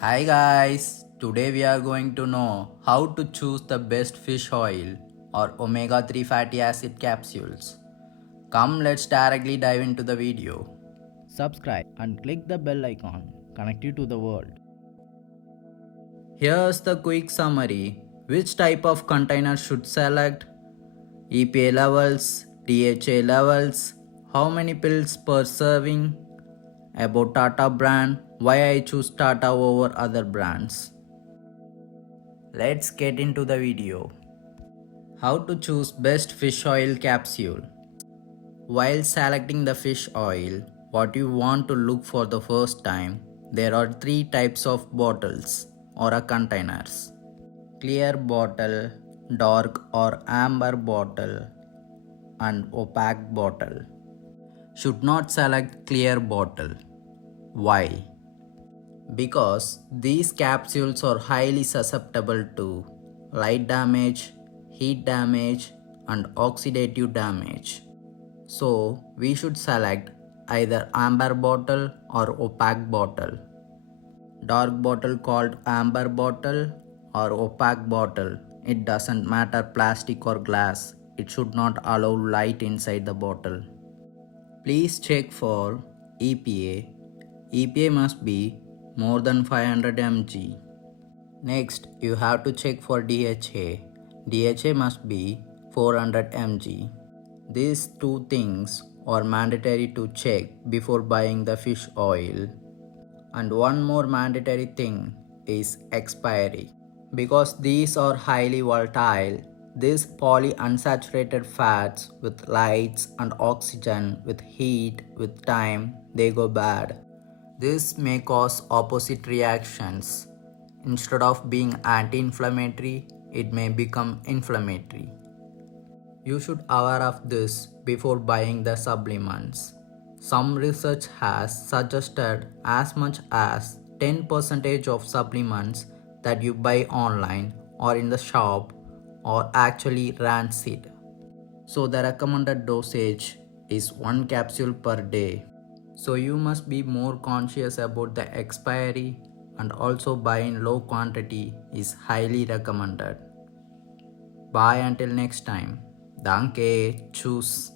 Hi guys, today we are going to know how to choose the best fish oil or omega 3 fatty acid capsules. Come, let's directly dive into the video. Subscribe and click the bell icon. Connect you to the world. Here's the quick summary. Which type of container should select? EPA levels, DHA levels, how many pills per serving, about Tata brand, why I choose Tata over other brands. Let's get into the video. How to choose best fish oil capsule. While selecting the fish oil, what you want to look for the first time, there are three types of bottles or a containers. Clear bottle, dark or amber bottle, and opaque bottle. Should not select clear bottle. Why? Because these capsules are highly susceptible to light damage, heat damage, and oxidative damage. So we should select either amber bottle or opaque bottle. Dark bottle called amber bottle or opaque bottle. It doesn't matter plastic or glass. It should not allow light inside the bottle. Please check for EPA. EPA must be more than 500 mg. Next, you have to check for DHA. DHA must be 400 mg. These two things are mandatory to check before buying the fish oil. And one more mandatory thing is expiry. Because these are highly volatile, these polyunsaturated fats with lights and oxygen with heat with time they go bad. This may cause opposite reactions. Instead of being anti-inflammatory, it may become inflammatory. You should aware of this before buying the supplements. Some research has suggested as much as 10% of supplements that you buy online or in the shop are actually rancid. So the recommended dosage is 1 capsule per day. So you must be more conscious about the expiry, and also buying low quantity is highly recommended. Bye until next time. Danke. Tschüss.